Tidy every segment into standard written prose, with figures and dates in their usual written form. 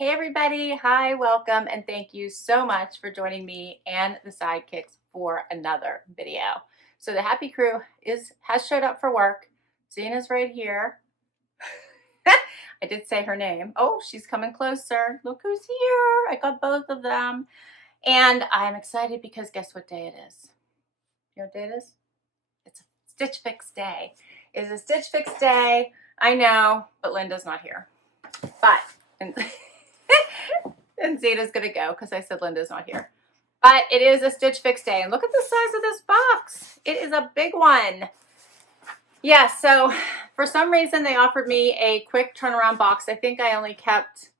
Hey everybody, hi, welcome, and thank you so much for joining me and the Sidekicks for another video. So the Happy Crew has showed up for work. Zena's right here. I did say her name. Oh, she's coming closer. Look who's here. I got both of them. And I'm excited because guess what day it is? You know what day it is? It's a Stitch Fix day. It's a Stitch Fix day. I know, but Linda's not here. But... and Zeta's gonna go because I said Linda's not here. But it is a Stitch Fix day, and look at the size of this box. It is a big one. Yeah, so for some reason they offered me a quick turnaround box. I think I only kept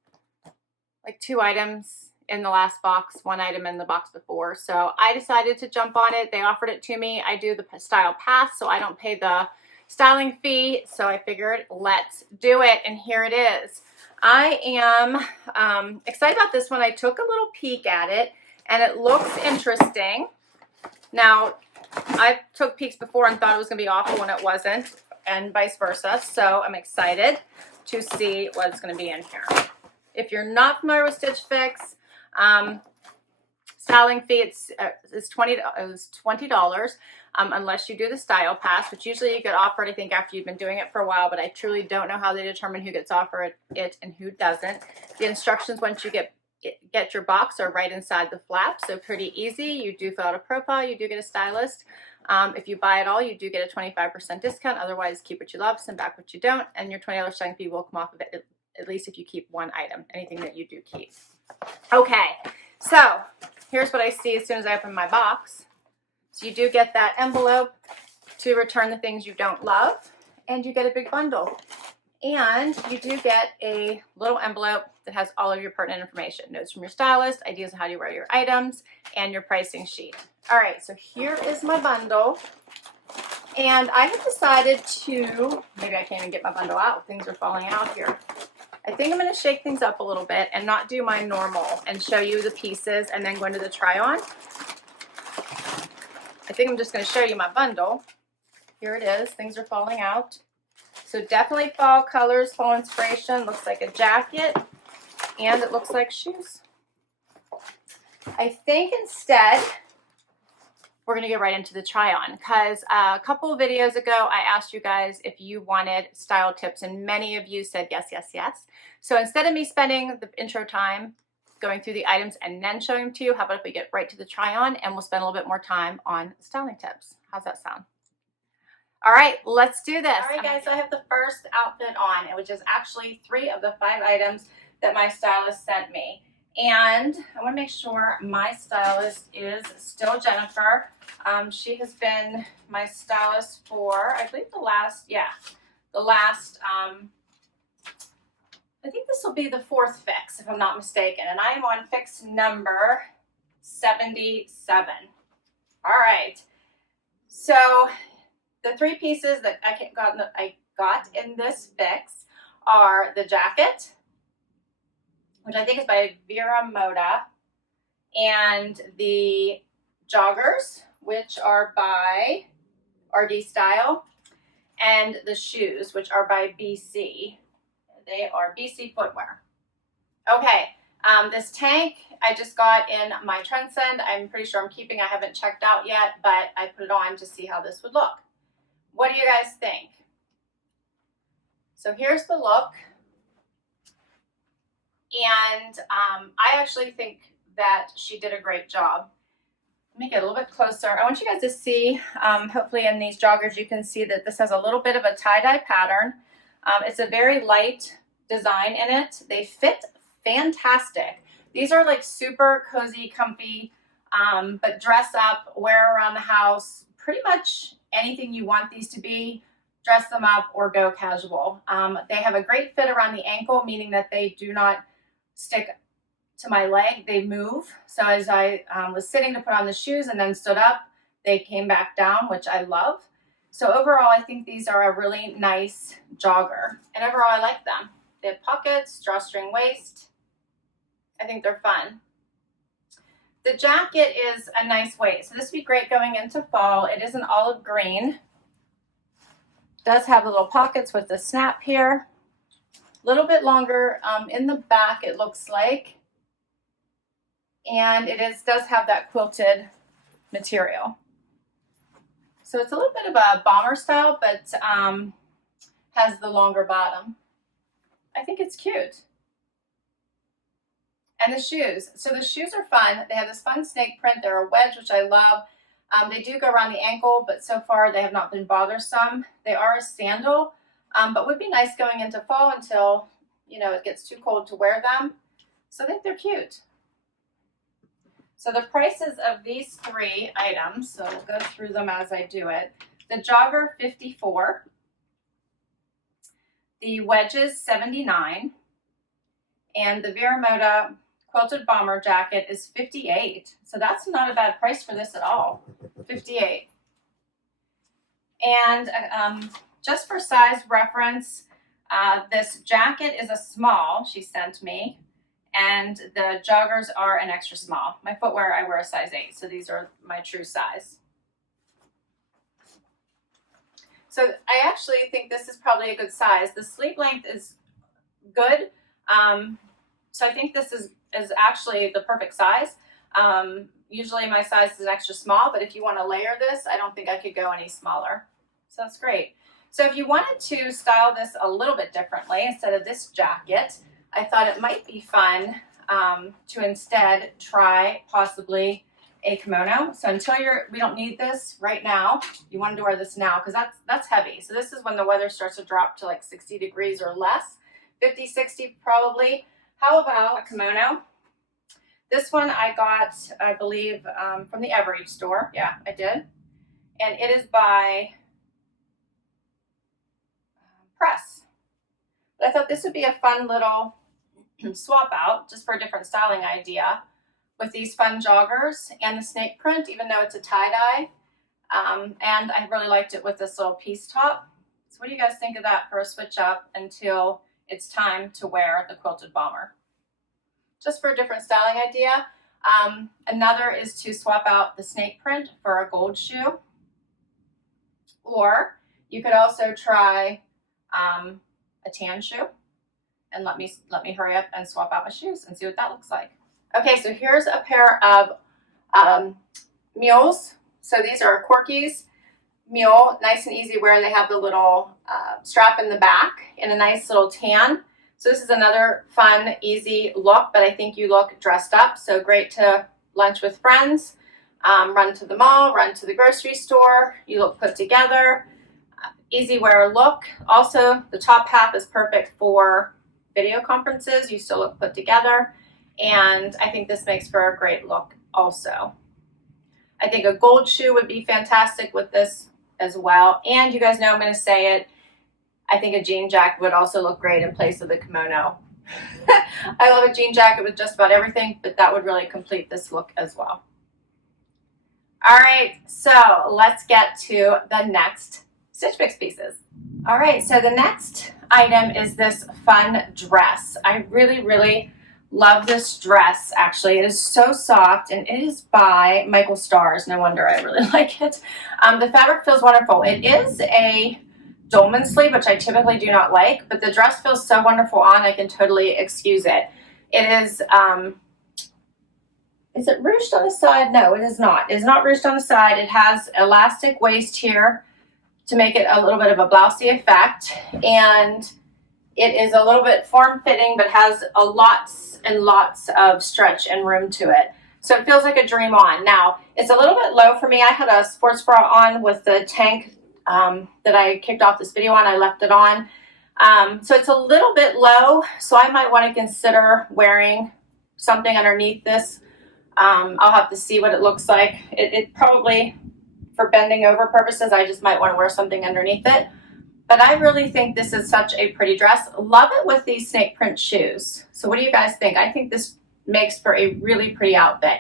like 2 items in the last box, 1 item in the box before. So I decided to jump on it. They offered it to me. I do the style pass, so I don't pay the styling fee. So I figured, let's do it, and here it is. I am excited about this one. I took a little peek at it, and it looks interesting. Now, I took peeks before and thought it was going to be awful when it wasn't, and vice versa. So I'm excited to see what's going to be in here. If you're not familiar with Stitch Fix, styling fee, it's $20 unless you do the style pass, which usually you get offered, I think, after you've been doing it for a while, but I truly don't know how they determine who gets offered it and who doesn't. The instructions once you get your box are right inside the flap, so pretty easy. You do fill out a profile, you do get a stylist. If you buy it all, you do get a 25% discount. Otherwise, keep what you love, send back what you don't, and your $20 styling fee will come off of it, at least if you keep 1 item, anything that you do keep. Okay, so here's what I see as soon as I open my box. So you do get that envelope to return the things you don't love, and you get a big bundle. And you do get a little envelope that has all of your pertinent information. Notes from your stylist, ideas on how you wear your items, and your pricing sheet. All right, so here is my bundle. And I have decided to, maybe I can't even get my bundle out. Things are falling out here. I think I'm going to shake things up a little bit and not do my normal and show you the pieces and then go into the try on. I think I'm just going to show you my bundle. Here it is. Things are falling out. So definitely fall colors, fall inspiration. Looks like a jacket, and it looks like shoes. I think instead we're going to get right into the try on, because a couple of videos ago I asked you guys if you wanted style tips, and many of you said yes, yes, yes. So instead of me spending the intro time going through the items and then showing them to you, how about if we get right to the try on and we'll spend a little bit more time on styling tips? How's that sound? All right, let's do this. All right, guys, so I have the first outfit on, which is actually 3 of the 5 items that my stylist sent me. And I want to make sure my stylist is still Jennifer. She has been my stylist for, I believe, I think this will be the 4th fix, if I'm not mistaken. And I am on fix number 77. All right. So the 3 pieces that I got in this fix are the jacket, which I think is by Vero Moda, and the joggers, which are by RD Style, and the shoes, which are by BC. They are BC Footwear. Okay, this tank I just got in my trend send. I'm pretty sure I'm keeping. I haven't checked out yet, but I put it on to see how this would look. What do you guys think? So here's the look. And I actually think that she did a great job. Let me get a little bit closer. I want you guys to see, hopefully in these joggers, you can see that this has a little bit of a tie-dye pattern. It's a very light design in it. They fit fantastic. These are like super cozy, comfy, but dress up, wear around the house, pretty much anything you want these to be. Dress them up or go casual. They have a great fit around the ankle, meaning that they do not stick to my leg, they move. So as I was sitting to put on the shoes and then stood up, they came back down, which I love. So overall, I think these are a really nice jogger. And overall, I like them. They have pockets, drawstring waist. I think they're fun. The jacket is a nice weight. So this would be great going into fall. It is an olive green. It does have little pockets with the snap here. little bit longer in the back, it looks like. And it does have that quilted material. So it's a little bit of a bomber style, but has the longer bottom. I think it's cute. And the shoes. So the shoes are fun. They have this fun snake print. They're a wedge, which I love. They do go around the ankle, but so far they have not been bothersome. They are a sandal, but would be nice going into fall until, you know, it gets too cold to wear them. So I think they're cute. So the prices of these 3 items, so we'll go through them as I do it. The jogger, $54. The wedges, $79. And the Vero Moda quilted bomber jacket is $58. So that's not a bad price for this at all. $58. And just for size reference, this jacket is a small, she sent me. And the joggers are an extra small. My footwear, I wear a size 8, so these are my true size. So I actually think this is probably a good size. The sleeve length is good. So I think this is actually the perfect size. Usually my size is an extra small, but if you want to layer this, I don't think I could go any smaller. So that's great. So if you wanted to style this a little bit differently, instead of this jacket, I thought it might be fun to instead try possibly a kimono. So until we don't need this right now, you wanted to wear this now because that's heavy. So this is when the weather starts to drop to like 60 degrees or less, 50, 60 probably. How about a kimono? This one I got, I believe, from the Every store. Yeah, I did. And it is by Press. But I thought this would be a fun little swap out just for a different styling idea with these fun joggers and the snake print, even though it's a tie-dye. And I really liked it with this little piece top. So what do you guys think of that for a switch up until it's time to wear the quilted bomber? Just for a different styling idea. Another is to swap out the snake print for a gold shoe. Or you could also try a tan shoe. And let me hurry up and swap out my shoes and see what that looks like. Okay, so here's a pair of mules. So these are Corky's mule, nice and easy wear. They have the little strap in the back in a nice little tan. So this is another fun, easy look, but I think you look dressed up. So great to lunch with friends, run to the mall, run to the grocery store. You look put together, easy wear look. Also, the top half is perfect for video conferences. You still look put together. And I think this makes for a great look also. I think a gold shoe would be fantastic with this as well. And you guys know I'm going to say it. I think a jean jacket would also look great in place of the kimono. I love a jean jacket with just about everything, but that would really complete this look as well. All right, so let's get to the next Stitch Fix pieces. All right, so the next item is this fun dress. I really, really love this dress, actually. It is so soft, and it is by Michael Stars. No wonder I really like it. The fabric feels wonderful. It is a dolman sleeve, which I typically do not like, but the dress feels so wonderful on, I can totally excuse it. It is it ruched on the side? No, it is not. It is not ruched on the side. It has elastic waist here to make it a little bit of a blousey effect, and it is a little bit form-fitting, but has a lots and lots of stretch and room to it. So it feels like a dream on. Now, it's a little bit low for me. I had a sports bra on with the tank that I kicked off this video on. I left it on. So it's a little bit low, so I might want to consider wearing something underneath this. I'll have to see what it looks like. It probably, for bending over purposes, I just might want to wear something underneath it. But I really think this is such a pretty dress. Love it with these snake print shoes. So what do you guys think? I think this makes for a really pretty outfit.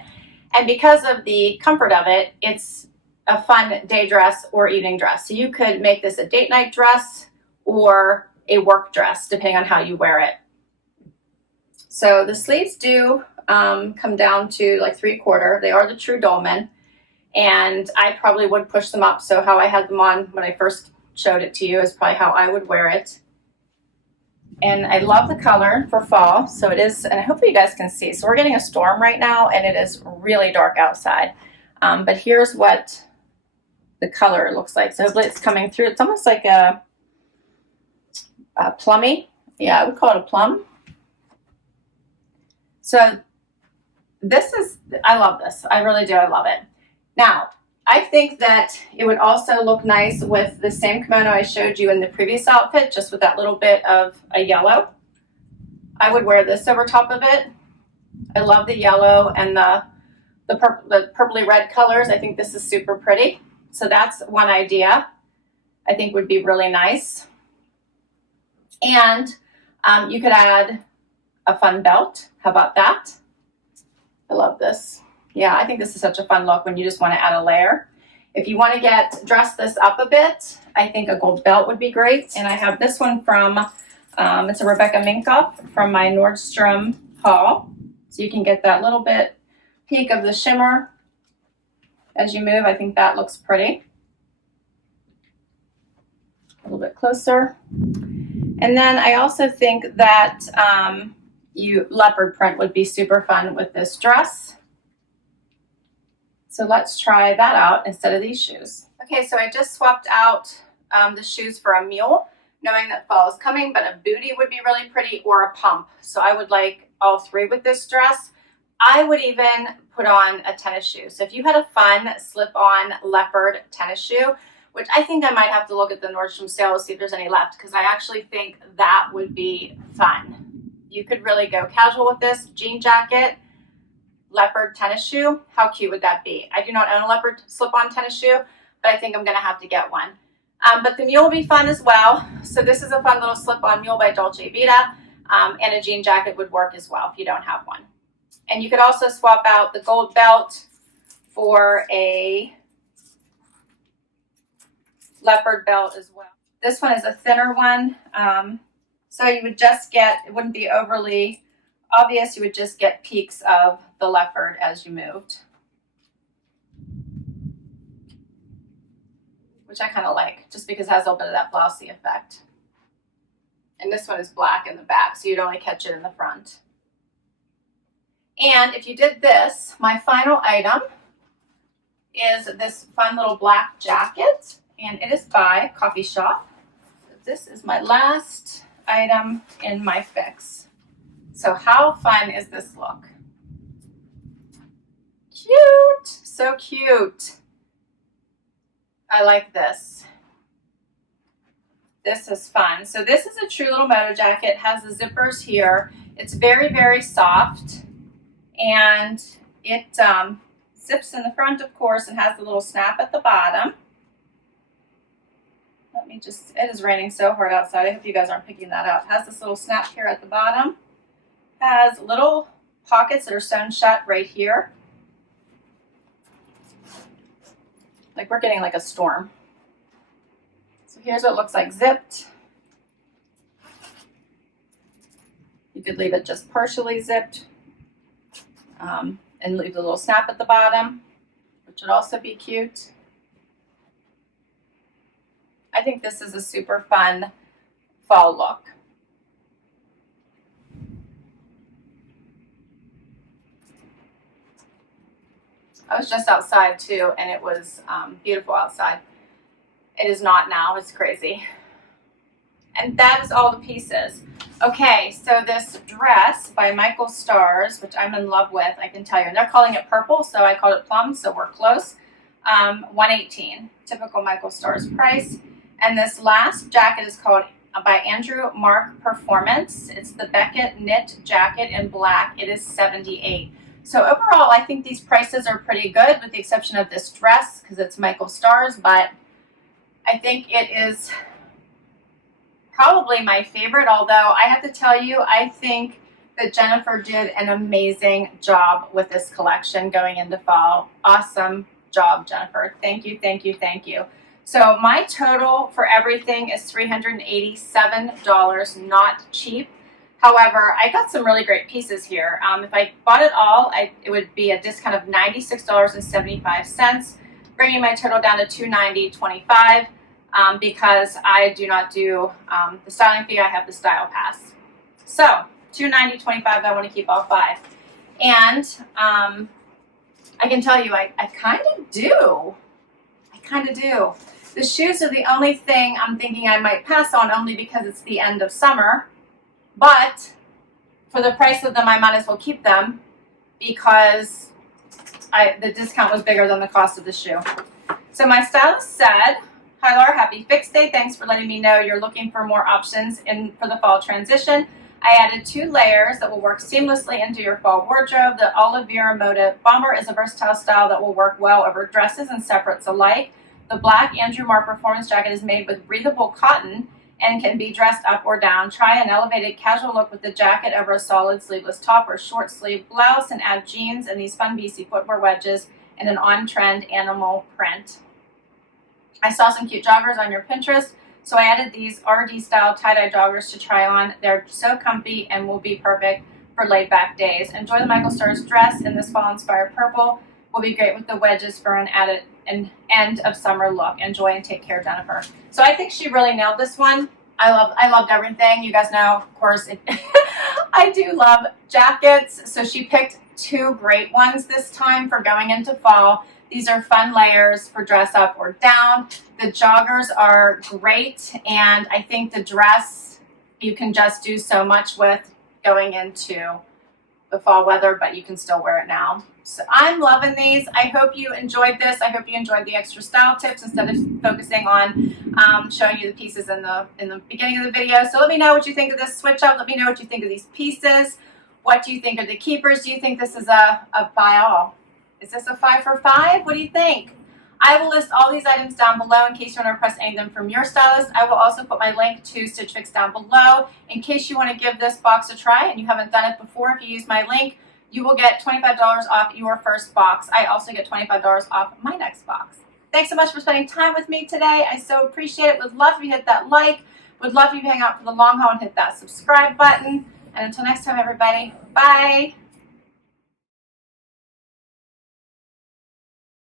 And because of the comfort of it, it's a fun day dress or evening dress. So you could make this a date night dress or a work dress, depending on how you wear it. So the sleeves do come down to like 3/4. They are the true dolman. And I probably would push them up. So how I had them on when I first showed it to you is probably how I would wear it. And I love the color for fall. So it is, and hopefully you guys can see. So we're getting a storm right now and it is really dark outside. But here's what the color looks like. So hopefully it's coming through. It's almost like a plummy. Yeah, I would call it a plum. So this is, I love this. I really do. I love it. Now, I think that it would also look nice with the same kimono I showed you in the previous outfit, just with that little bit of a yellow. I would wear this over top of it. I love the yellow and the purpley red colors. I think this is super pretty. So that's one idea I think would be really nice. And you could add a fun belt. How about that? I love this. Yeah, I think this is such a fun look when you just want to add a layer. If you want to dress this up a bit, I think a gold belt would be great. And I have this one from, it's a Rebecca Minkoff from my Nordstrom haul. So you can get that little bit peek of the shimmer as you move. I think that looks pretty. A little bit closer. And then I also think that leopard print would be super fun with this dress. So let's try that out instead of these shoes. Okay, so I just swapped out the shoes for a mule, knowing that fall is coming, but a bootie would be really pretty, or a pump. So I would like all three with this dress. I would even put on a tennis shoe. So if you had a fun slip-on leopard tennis shoe, which I think I might have to look at the Nordstrom sale to see if there's any left, because I actually think that would be fun. You could really go casual with this, jean jacket, leopard tennis shoe. How cute would that be? I do not own a leopard slip-on tennis shoe, but I think I'm gonna have to get one. But the mule will be fun as well. So this is a fun little slip-on mule by Dolce Vita, and a jean jacket would work as well if you don't have one. And you could also swap out the gold belt for a leopard belt as well. This one is a thinner one. So you would just get, it wouldn't be overly obvious, you would just get peaks of the leopard as you moved. Which I kind of like, just because it has a little bit of that blousey effect. And this one is black in the back, so you'd only catch it in the front. And if you did this, my final item is this fun little black jacket, and it is by Coffee Shop. This is my last item in my fix. So how fun is this look? Cute, so cute. I like this. This is fun. So this is a true little Moda jacket. It has the zippers here. It's very, very soft. And it zips in the front, of course, and has the little snap at the bottom. Let me just, it is raining so hard outside. I hope you guys aren't picking that up. It has this little snap here at the bottom. Has little pockets that are sewn shut right here. Like we're getting like a storm. So here's what it looks like zipped. You could leave it just partially zipped and leave the little snap at the bottom, which would also be cute. I think this is a super fun fall look. I was just outside too, and it was beautiful outside. It is not now, it's crazy. And that is all the pieces. Okay, so this dress by Michael Stars, which I'm in love with, I can tell you. And they're calling it purple, so I called it plum, so we're close. $118, typical Michael Stars price. And this last jacket is called by Andrew Marc Performance. It's the Becket knit jacket in black. It is $78. So overall, I think these prices are pretty good, with the exception of this dress, because it's Michael Stars, but I think it is probably my favorite, although I have to tell you, I think that Jennifer did an amazing job with this collection going into fall. Awesome job, Jennifer. Thank you, thank you, thank you. So my total for everything is $387, not cheap. However, I got some really great pieces here. If I bought it all, it would be a discount of $96.75, bringing my total down to $290.25. because I do not do the styling fee. I have the style pass. So $290, $25. I want to keep all 5. And I can tell you, I kind of do. I kind of do. The shoes are the only thing I'm thinking I might pass on, only because it's the end of summer. But for the price of them, I might as well keep them because the discount was bigger than the cost of the shoe. So my stylist said, "Hi Laura, happy fix day. Thanks for letting me know you're looking for more options for the fall transition. I added 2 layers that will work seamlessly into your fall wardrobe. The olive Vero Moda bomber is a versatile style that will work well over dresses and separates alike. The black Andrew Marc performance jacket is made with breathable cotton and can be dressed up or down. Try an elevated casual look with the jacket over a solid sleeveless top or short sleeve blouse, and add jeans and these fun BC footwear wedges and an on-trend animal print. I saw some cute joggers on your Pinterest, so I added these RD style tie-dye joggers to try on. They're so comfy and will be perfect for laid back days. Enjoy the Michael Stars dress in this fall inspired purple. Will be great with the wedges for an end of summer look. Enjoy and take care, Jennifer." So I think she really nailed this one. I loved everything. You guys know, of course, I do love jackets. So she picked 2 great ones this time for going into fall. These are fun layers for dress up or down. The joggers are great, and I think the dress you can just do so much with going into the fall weather, but you can still wear it now. So I'm loving these. I hope you enjoyed this. I hope you enjoyed the extra style tips instead of focusing on showing you the pieces in the beginning of the video. So let me know what you think of this switch up. Let me know what you think of these pieces. What do you think are the keepers? Do you think this is a buy all? Is this a 5 for 5? What do you think? I will list all these items down below in case you want to request any of them from your stylist. I will also put my link to Stitch Fix down below in case you want to give this box a try and you haven't done it before. If you use my link, you will get $25 off your first box. I also get $25 off my next box. Thanks so much for spending time with me today. I so appreciate it. Would love if you hit that like. Would love if you hang out for the long haul and hit that subscribe button. And until next time, everybody, bye.